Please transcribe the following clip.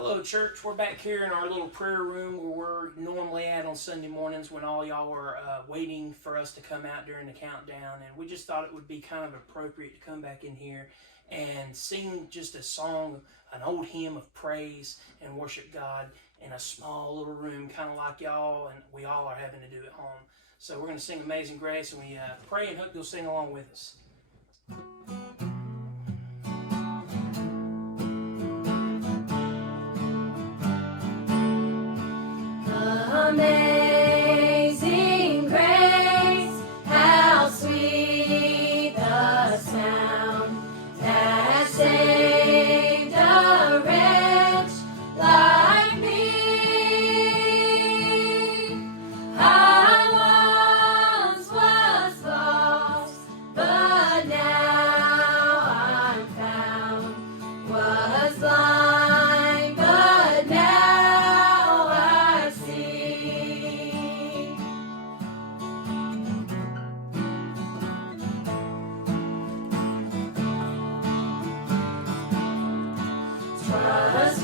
Hello, church. We're back here in our little prayer room where we're normally at on Sunday mornings when all y'all are waiting for us to come out during the countdown. And we just thought it would be kind of appropriate to come back in here and sing just a song, an old hymn of praise and worship God in a small little room, kind of like y'all and we all are having to do at home. So we're going to sing Amazing Grace, and we pray and hope you'll sing along with us. Amazing grace, how sweet the sound that saved a wretch like me. I once was lost, but now I'm found. Was blind, but now I see. Trust